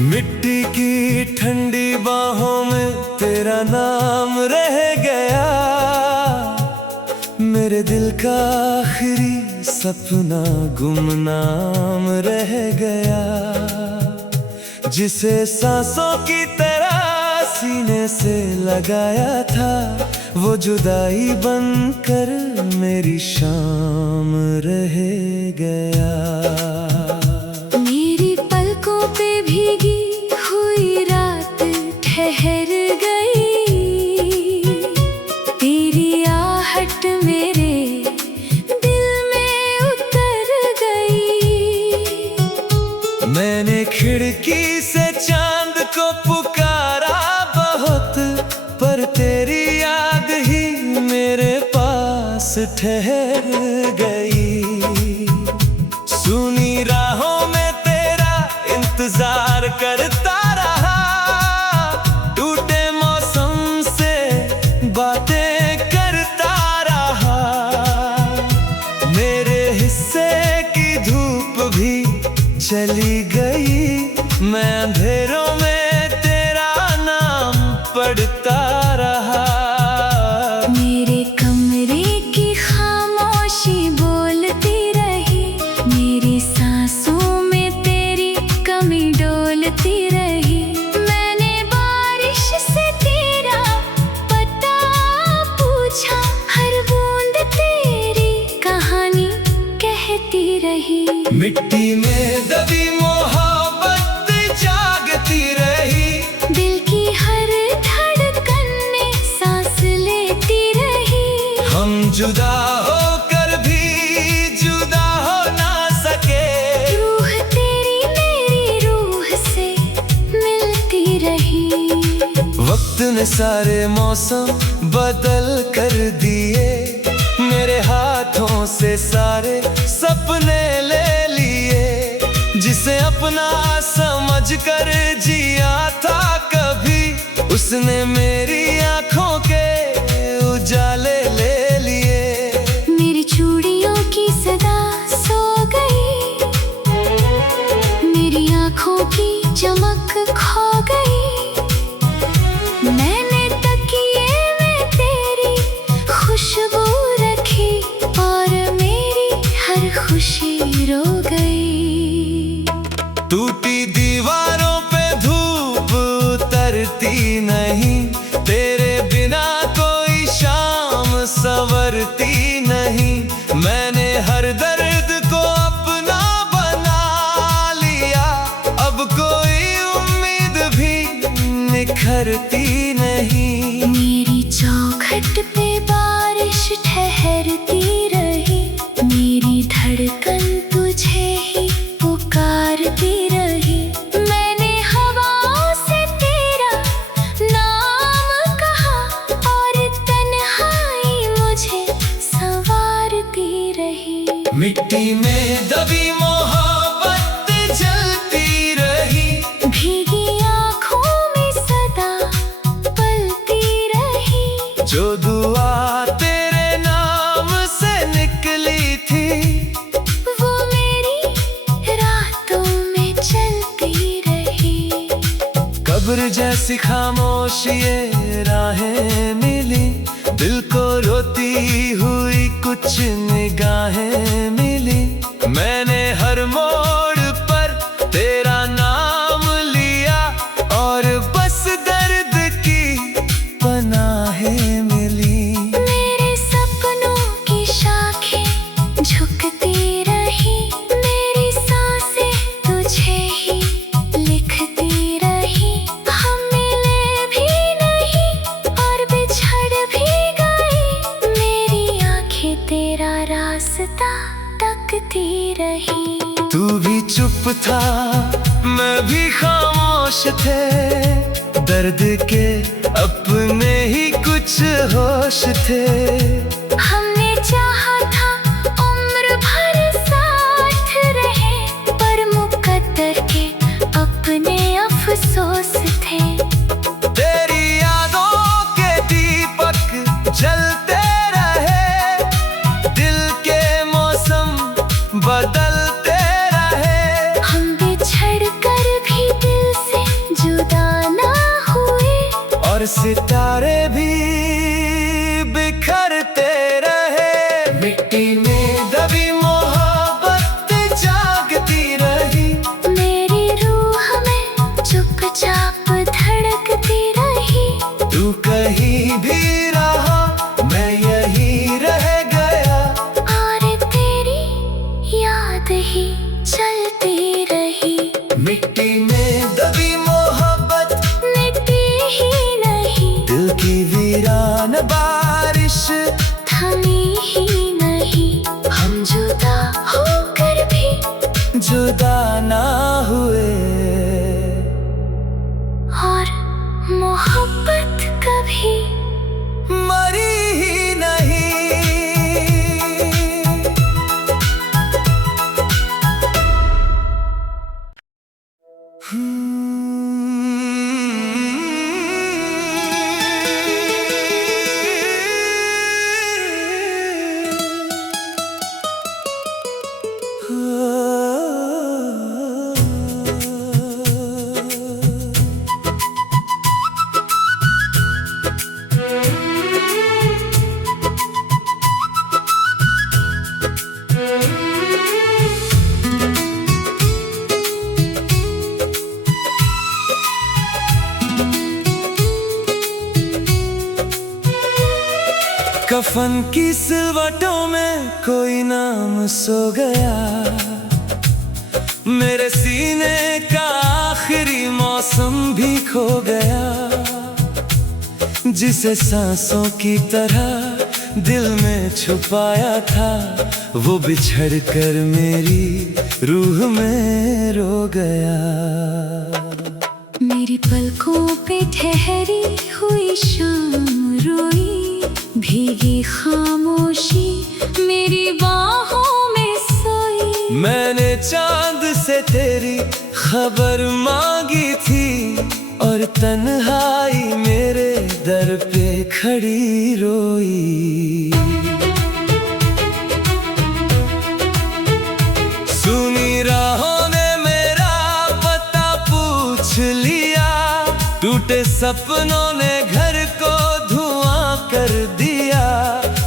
मिट्टी की ठंडी बाहों में तेरा नाम रह गया, मेरे दिल का आखिरी सपना गुमनाम रह गया। जिसे सांसों की तरह सीने से लगाया था, वो जुदाई बनकर मेरी शाम रह गया। मेरी पलकों पे भीगी हुई रात ठहर गई, तेरी आहट मेरे दिल में उतर गई। मैंने खिड़की से चांद को पुकारा बहुत, पर तेरी याद ही मेरे पास ठहर गई। सुनी राहों में तेरा इंतजार करता रहा, टूटे मौसम से बातें करता रहा। मेरे हिस्से की धूप भी चली गई, मैं अंधेरों में तेरा नाम पढ़ता रहा। मेरे कमरे की खामोशी बोलती रही, मेरी सांसों में तेरी कमी डोलती रही। मैंने बारिश से तेरा पता पूछा, हर बूंद तेरी कहानी कहती रही। मिट्टी में दबी मोहब्बत जागती रही, दिल की हर धड़कन में सांस लेती रही। हम जुदा होकर भी जुदा हो ना सके, रूह तेरी मेरी रूह से मिलती रही। वक्त ने सारे मौसम बदल कर दिए, मेरे हाथों से सारे सपने ले लिए। जिसे अपना समझ कर जिया था कभी, उसने मेरी आंखों के उजाले ले लिए। मेरी चूड़ियों की सदा सो गई, मेरी आंखों की चमक खो गई। मैंने तकिए में तेरी खुशबू रखी, और मेरी हर खुशी रो गई। टूटी दीवारों पे धूप उतरती नहीं, तेरे बिना कोई शाम संवरती नहीं। मैंने हर दर्द को अपना बना लिया, अब कोई उम्मीद भी निखरती नहीं। मेरी चौखट पे बारिश ठहरती रही, मेरी धड़कन तुझे ही पुकारती रही। मैंने हवाओं से तेरा नाम कहा, और तन्हाई मुझे संवारती रही। मिट्टी में दबी मोहब्बत जलती रही, भीगी आँखों में सदा पलती रही। जो दुआ तेरे नाम से निकली थी, वो मेरी रातों में चलती रही। कब्र जैसी खामोश ये राहें मिली, दिल को रोती हुई कुछ निगाहें मिली। मैंने हर मोड़ पर तेरा नाम लिया, और बस दर्द की पनाहें मिली। मेरे सपनों की शाखें झुकती रही, मेरी सांसें तुझे ही लिखती रही। हम मिले भी नहीं और बिछड़ भी गए, मेरी आंखें तेरा रास्ता तकती रही। तू भी चुप था, मैं भी खामोश थे, दर्द के अपने ही कुछ होश थे। हमने चाहा था उम्र भर साथ रहे, पर मुकद्दर के अपने अफसोस थे। तेरी यादों के दीप सितारे भी बिखरते रहे। मिट्टी में दबी मोहब्बत जागती रही। मेरी रूह में चुपचाप धड़कती रही। तू कहीं भी रहा, मैं यहीं रह गया। और तेरी याद ही चलती रही। मिट्टी में दबी मोहब्बत मिटती ही नहीं। दिल की वीरान बारिश थमी ही नहीं। हम जुदा होकर भी जुदा ना हुए। और मोहब्बत कभी मरी ही नहीं। कफन की सिलवटों में कोई नाम सो गया। मेरे सीने का आखिरी मौसम भी खो गया। जिसे सांसों की तरह दिल में छुपाया था, वो बिछड़ कर मेरी रूह में रो गया। मेरी पलकों पे ठहरी हुई शाम रोई। भीगी खामोशी मेरी बाहों में सोई। मैंने चांद से तेरी खबर मांगी थी, और तन्हाई मेरे दर पे खड़ी रोई। सुनी राहों ने मेरा पता पूछ लिया। टूटे सपनों ने घर को धुआं कर दिया।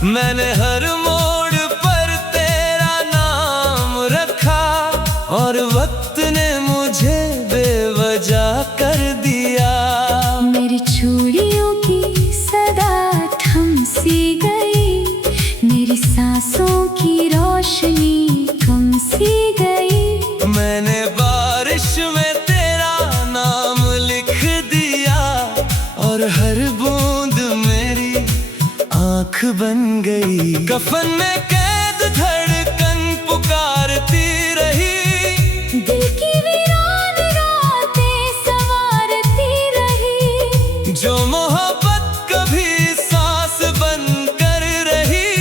मैंने हर मोड़ पर तेरा नाम रखा, और वक्त ने मुझे बेवजह कर दिया। मेरी चूड़ियों की सदा थम सी गई। मेरी सांसों की रोशनी कम सी गई। मैंने बारिश में तेरा नाम लिख दिया, और हर बूंद मेरी आँख बन गई। कफन में कैद धड़कन पुकारती रही। दिल की वीरान रातें संवारती रही। जो मोहब्बत कभी सांस बनकर रही,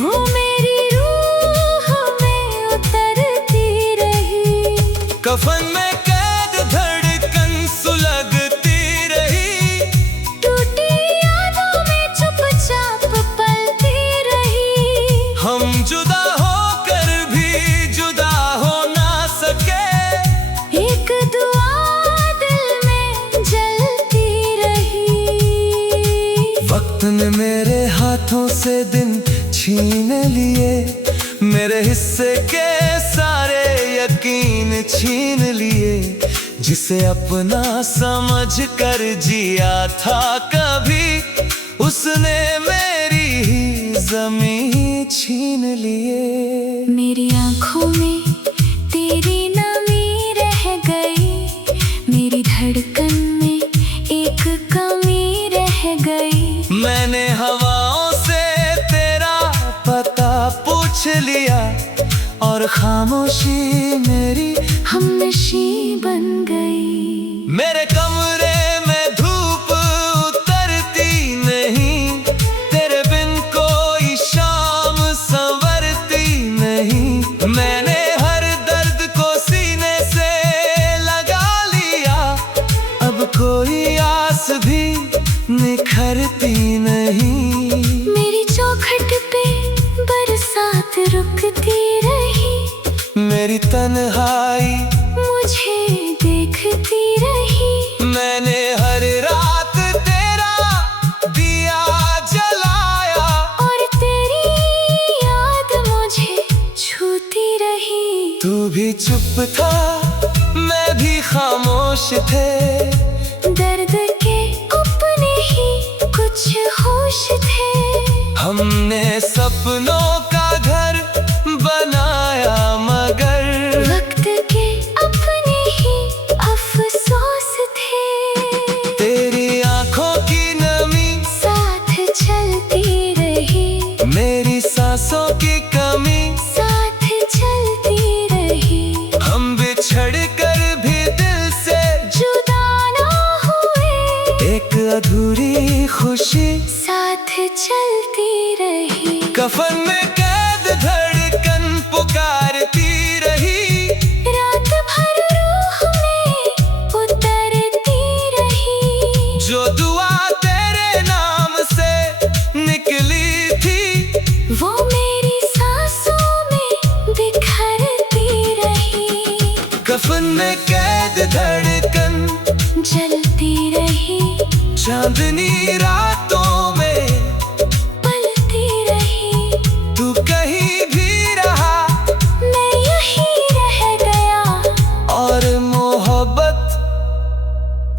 वो मेरी रूह में उतरती रही। कफन में कैद धड़कन सुलगती रही। टूटी यादों में चुपचाप पलती रही। हम जुदा होकर भी जुदा हो ना सके। एक दुआ दिल में जलती रही। वक्त ने मेरे हाथों से दिन छीन लिए। मेरे हिस्से के सारे यकीन छीन लिए। जिसे अपना समझ कर जिया था कभी, उसने मेरी ही ज़मीं छीन लिए। मेरी आंखों में तेरी नमी रह गई। मेरी धड़कन में एक कमी रह गई। मैंने हवाओं से तेरा पता पूछ लिया, और खामोशी मेरी हमनशी बन गई। मेरे कमरे में धूप उतरती नहीं। तेरे बिन कोई शाम संवरती नहीं। मैंने हर दर्द को सीने से लगा लिया। अब कोई आस भी निखरती नहीं। मेरी चौखट पे बरसात रुकती रही। मेरी तन्हाई मुझे देखती रही। मैंने हर रात तेरा चुप था मैं भी खामोश थे, दर्द के अपने ही कुछ होश थे। हमने सपनों का घर बनाया मगर वक्त के अपने ही अफसोस थे। तेरी आंखों की नमी साथ चलती रही, मेरी सांसों की कमी साथ चलती रही। हम बिछड़ कर भी दिल से जुदा ना हुए, एक अधूरी खुशी साथ चलती रही। कफन में कैद धड़कन पुकारती रही, रात भर रूह में उतरती रही। जो दुआ तेरे नाम से निकली थी वो मेरी सांसों में बिखरती रही। कफन में कैद धड़कन जलती रही, चांदनी रातों में पलती रही। तू कहीं भी रहा मैं यहीं रह गया, और मोहब्बत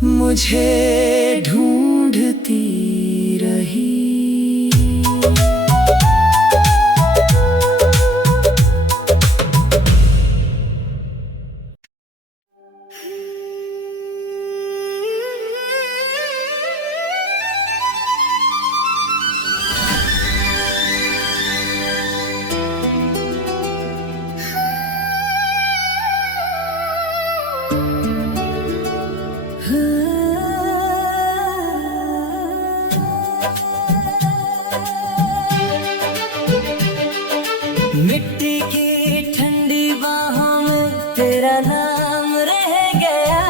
मुझे ढूंढती रही। मिट्टी की ठंडी बाहों में तेरा नाम रह गया,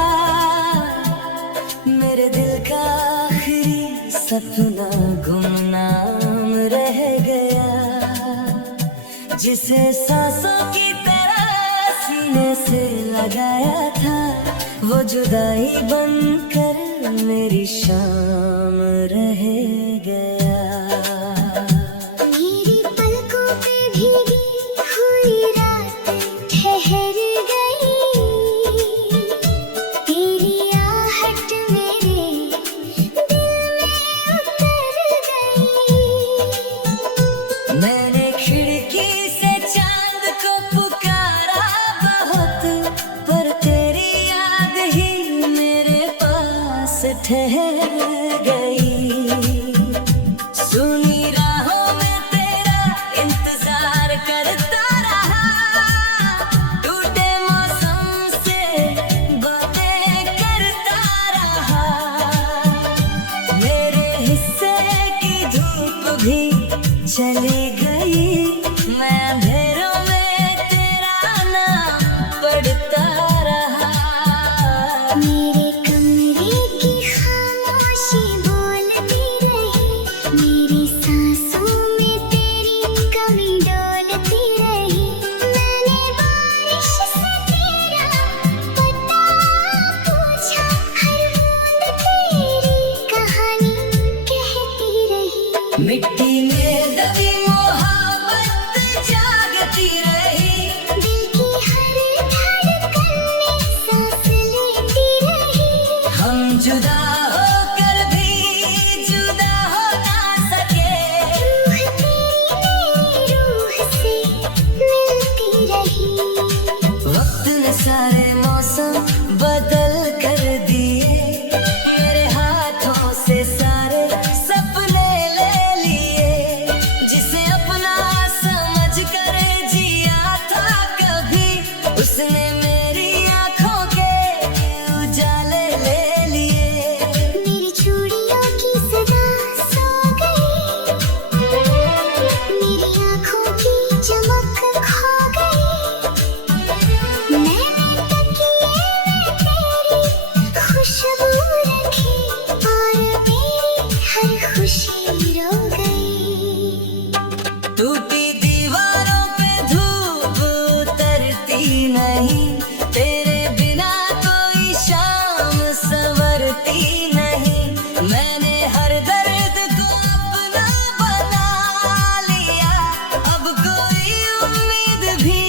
मेरे दिल का आखिरी सपना गुमनाम रह गया। जिसे सांसों की तरह सीने से लगाया था, वो जुदाई बनकर मेरी शाम रह गया। मेरी पलकों पे भीगी हुई रात ठहर गई। तेरी आहट मेरे दिल में उतर गई। मैंने खिड़की से चांद को पुकारा बहुत, पर तेरी याद ही मेरे पास ठहर गई। सुनी राहों में तेरा इंतजार करता रहा, टूटे मौसम से बातें करता रहा। मेरे हिस्से की धूप भी चली गई, मैं अंधेरों में तेरा नाम पढ़ता रहा। मेरे कमरे की खामोशी बोलती रही, मेरी सांसों में तेरी कमी डोलती रही। मैंने बारिश से तेरा पता पूछा, हर बूंद तेरी कहानी कहती रही। मिट्टी में दबी मोहब्बत जागती रही, दिल की हर धड़कन में सांस लेती रही। हम जुदा होकर भी जुदा हो ना सके। रूह तेरी मेरी रूह से मिलती रही। वक्त ने सारे मौसम बदल कर दिए, मेरे हाथों से सारे सपने ले लिए। जिसे अपना समझ कर जिया था कभी, उसने मेरी आंखों के उजाले ले लिए। मेरी चूड़ियों की सदा सो गई, मेरी आँखों की चमक खो गई। मैंने तकिए में तेरी खुशबू रखी, और मेरी हर खुशी रो गई। टूटी दीवारों पे धूप उतरती नहीं, तेरे बिना कोई शाम संवरती नहीं। मैंने हर दर्द को अपना बना लिया, अब कोई उम्मीद भी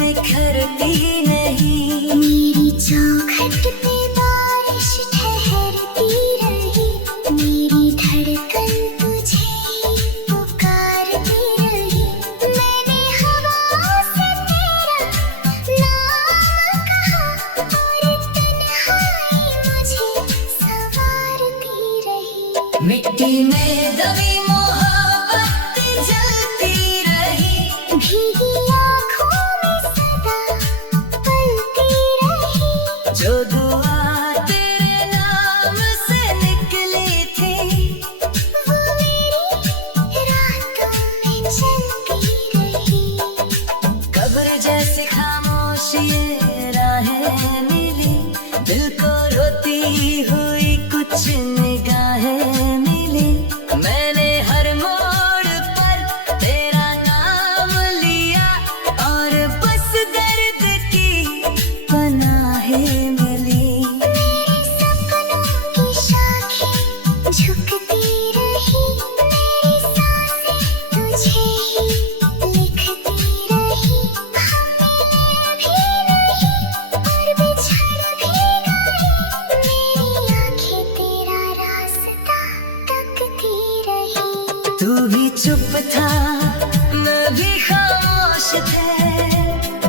निखरती नहीं। मिट्टी में दबी मोहब्बत जलती रही, भीगी आँखों में सदा पलती रही। जो दुआ तेरे नाम से निकली थी, वो मेरी रातों में चलती रही। कब्र जैसी खामोश ये राहें मिली, दिल को रोती हुई कुछ निगाहें मिली। मैंने हर मोड़ पर तेरा नाम लिया, और बस दर्द की पनाहें मिली। मेरे सपनों की शाखें झुकती रही, मेरी सांसें तुझे ही लिखती रही। हम मिले भी नहीं और बिछड़ भी गए, मेरी आँखें तेरा रास्ता तकती रही। तू भी चुप था, मैं भी खामोश थे,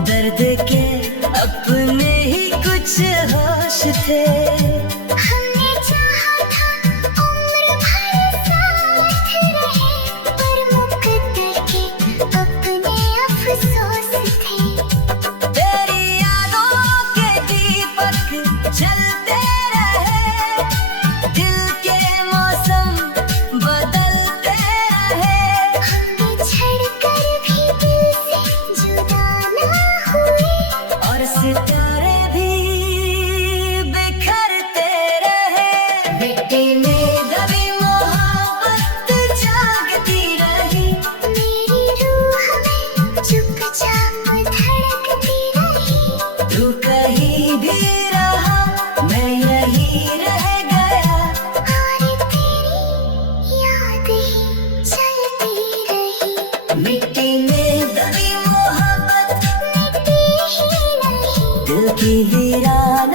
दर्द के अपने ही कुछ होश थे। हमने चाहा था उम्र भर साथ रहे, पर मुकद्दर के अपने अफसोस थे। तेरी यादों के दीपक जलते रहे, दिल के मौसम बदलते रहे। हम बिछड़ कर भी दिल से जुदा ना हुए, और सितारे भी बिखरते रहे। मिट्टी में दबी मोहब्बत जागती रही, मेरी रूह में चुपचाप धड़कती रही। तू कहीं भी रहा, मैं यहीं रह गया। और तेरी याद ही चलती रही। मिट्टी में दबी मोहब्बत मिटती ही नहीं, दिल की वीरान